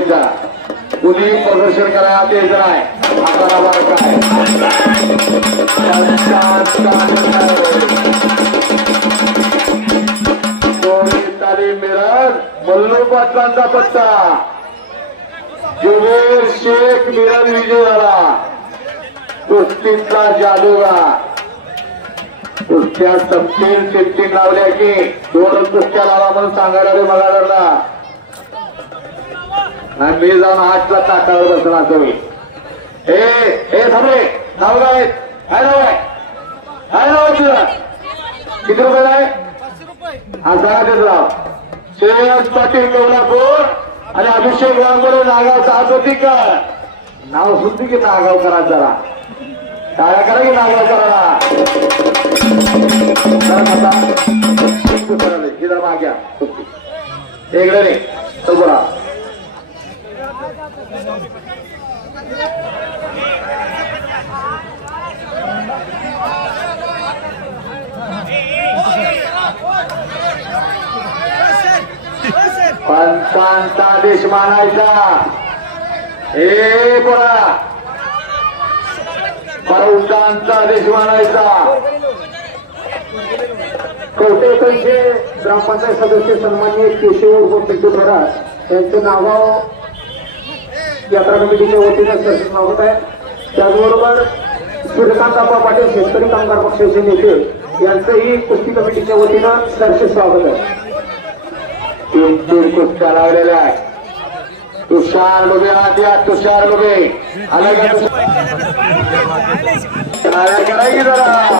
द्यायचा. कुणी प्रदर्शन करा ते नाही हाताला बार काय तालीम मिरज मल्लू पाटलांचा पत्ता. जुबेर शेख मिरज विजय झाला कुस्तीतला जादूगा कुस्त्या तपशील चिठ्ठी लावल्या की दोन कुस्त्या लावा म्हणून सांगायला रे मला धरला आणि मी जाऊन आठला ताटावर बसला तुम्ही. हे हे थांबले नाव काय काय नाव आहे काय नाव आहे तुझं किती रुपये आहे? हा सांगा तेच राव श्रेयस पाटील कोल्हापूर. आणि अभिषेक वांगोरे नागाव साथ होती का नाव सुद्धी की नागाव करा जरा. टाळ्या करा की नागाव करा. इधर माग्या इकडे नाही तो बोला पंचांचा देश मानायचा हे बोला परवतांचा देश मानायचा कवटे ग्रामपंचायत सदस्य सन्मान्य केशव उर्फ पिंटू यांचं नाव यात्रा कमिटीच्या वतीनं सरस नाव होत आहे. त्याचबरोबर सूर्यकांताप्पा पाटील शेतकरी कामगार पक्षाचे नेते यांचंही कुस्ती कमिटीच्या वतीनं सरसे स्वागत आहे. तीन तीन कुस्त्या लागलेल्या आहेत तुषार लुबे आधी या तुषार लुबे आलं करायची जरा